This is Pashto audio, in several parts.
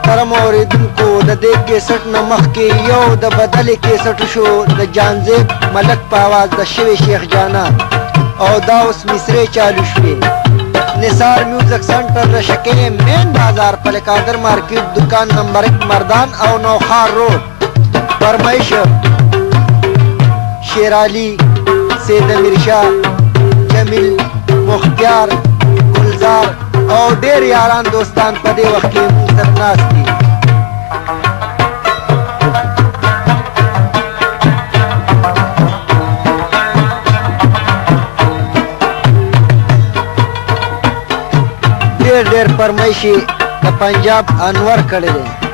محترم اوریدونکو د دې کیسټ نه مخکې یو د بدلې کیسټ شو د جانزیب ملک په آواز د شوي شیخ جانا او دا اوس مصرې چالو شوې نثار میوزک سنټر رشکې مین بازار پلکادر مارکیټ دکان نمبر 1 مردان او نوخار روډ فرمایش شیر علي سید امیر شاه جمیل مختیار گلزار او ډېر یاران دوستان په دې وخت کې موږ سره ناست دي ډېر فرمایش یې د پنجاب انور کړی دی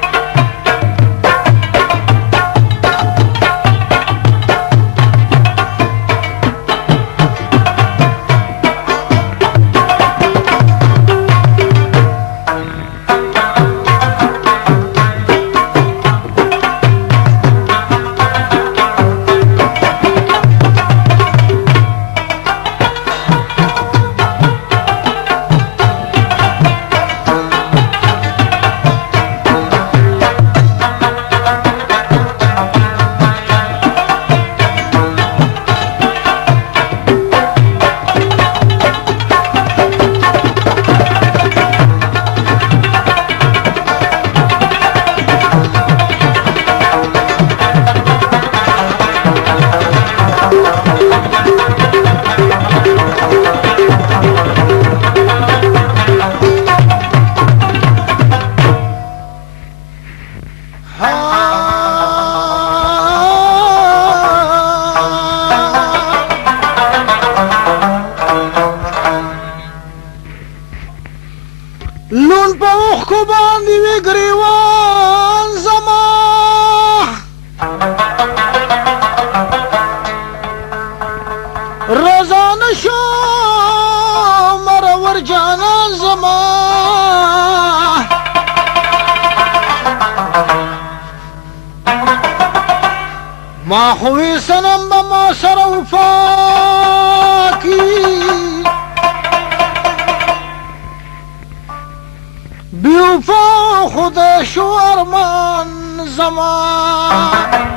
لون په اوښکو باندې وي ګریوان زما روزانه شو مرور جانان زما ما خو وي صنم به ما سره وفا کي بیوفا خود شو ارمان زمان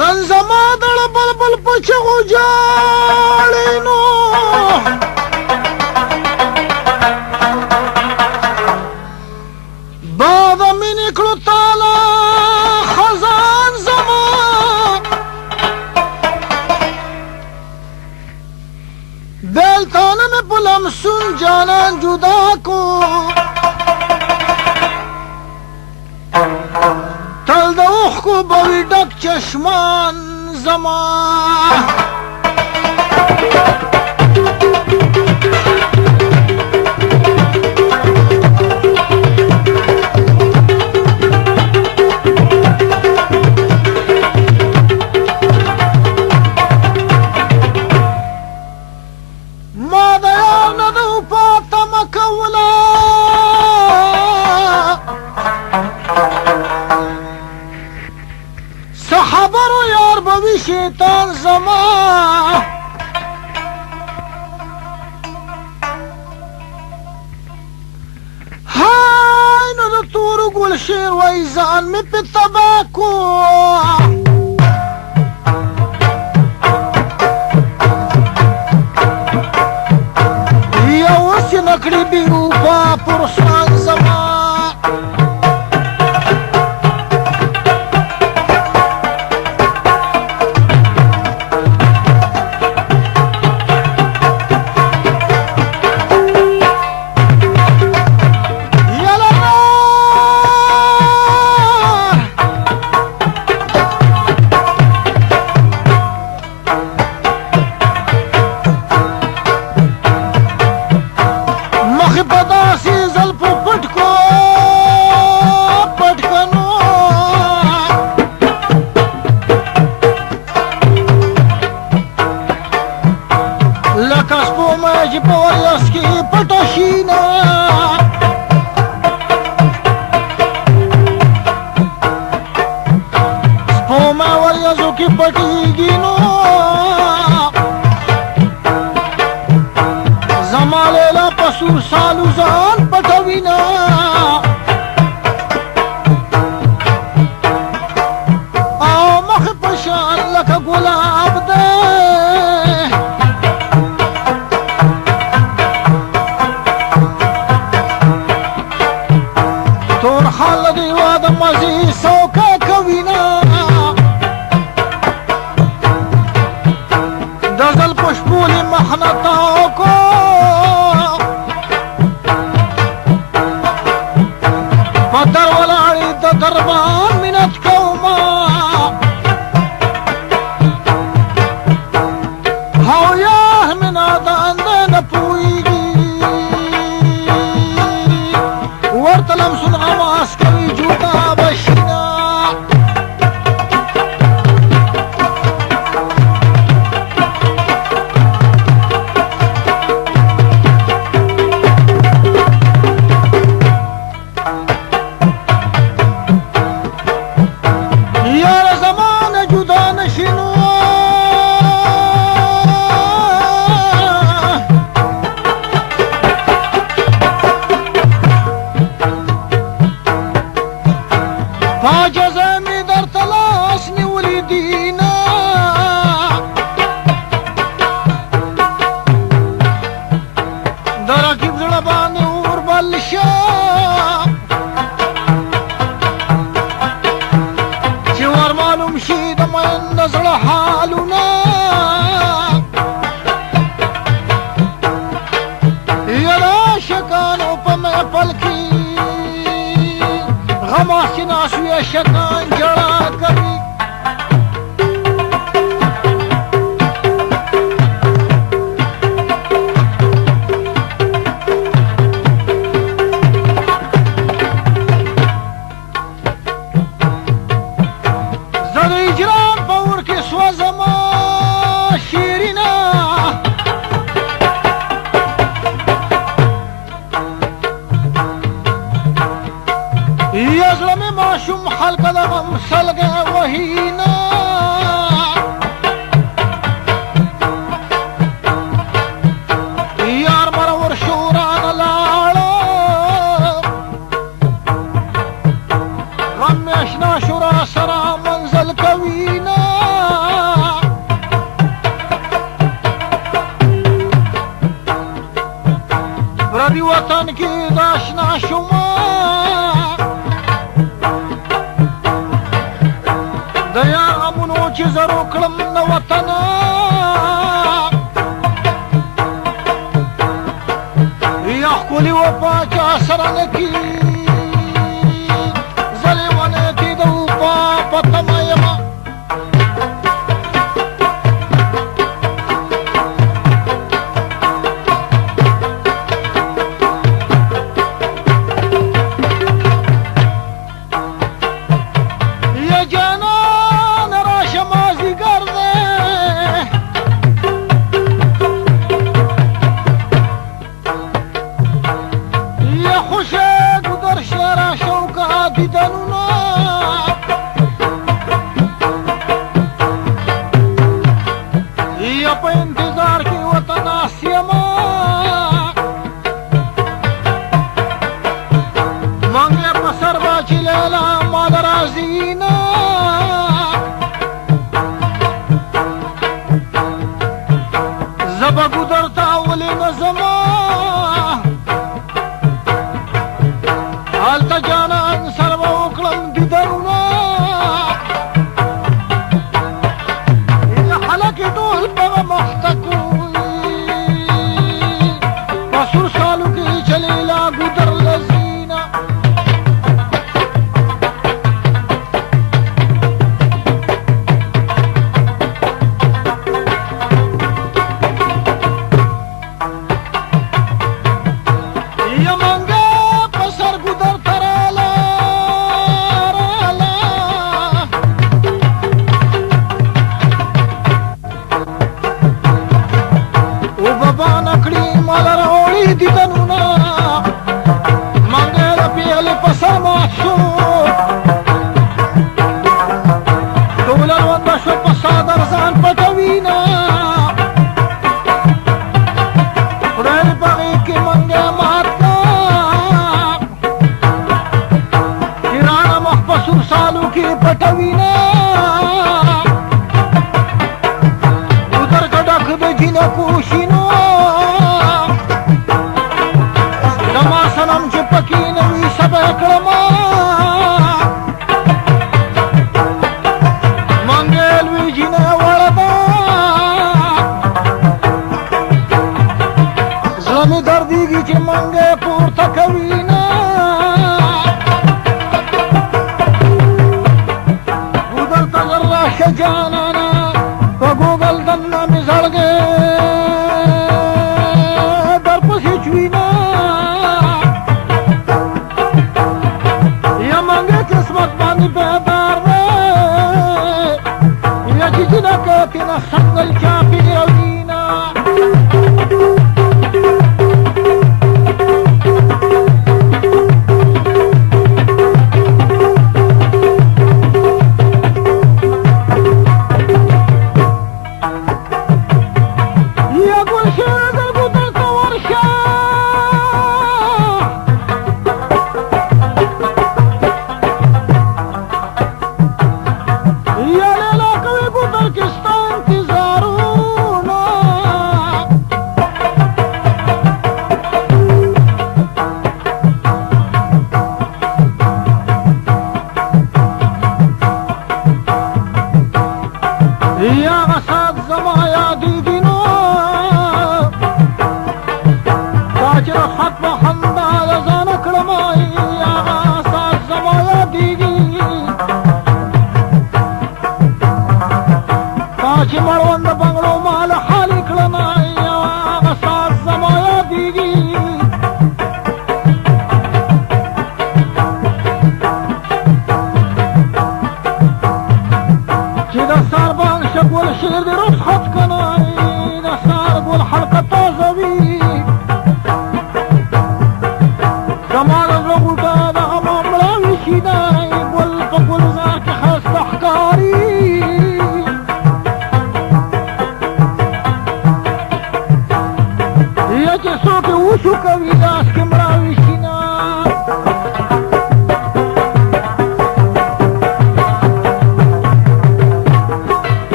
نن زما دړه بلبل په چغو جاړي نو باد مینې کړو تاله خزان زما بېلتانه مې په لمسون جانان جدا کو تل د اوښکو به وي ډک چشمان زما ما د یار نه د وفا تمه کوله خبرو یار به وي شیطان زما های نو د تورو ګل شیر وای ځان مې په تبا کو یو اوس یې نکړې بې وفا پرسان زما پټیږي نو زما لیلا په سور سالو ځان پټوي نه او مخ په شان لکه ګلاب دی تور خال دی واد مزي سوکه کوي نه دزل پشپولی مخنتاو کو پتر ولاړی د دربان منت کوما هاو یاه منا داند نه پویږي ورته لمسون غواس کوي جوتا بشینا شکان جڑا کبھی زد اجرام پور کی سوزما شیرینا یزلمی ماشوم حلقه د غم سلګه وهینا یار مرور شوران لاړه غم اشنا شورا سره منزل کوینا پردي وطن کې د اشنا شوما چې زرو کړم د وطن یا ښکلي وفا چا سره نه کي زلې ونه کې د وفا په تمه یمه सालू की पटवीना उधर कड़क बेजिना कुशिनो नमा सनम चिपकी नवी सब कलमा मंगेल विजिना वळदा जमी दर्दी ची मंगे पूर्त कवीना जानाना बगोगल दन्ना मिसळ गे दरपसी चुईना या मांगे किस्मत बानी बेदार रे या जिजना कहतीना संगल चापी रवीना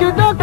چې د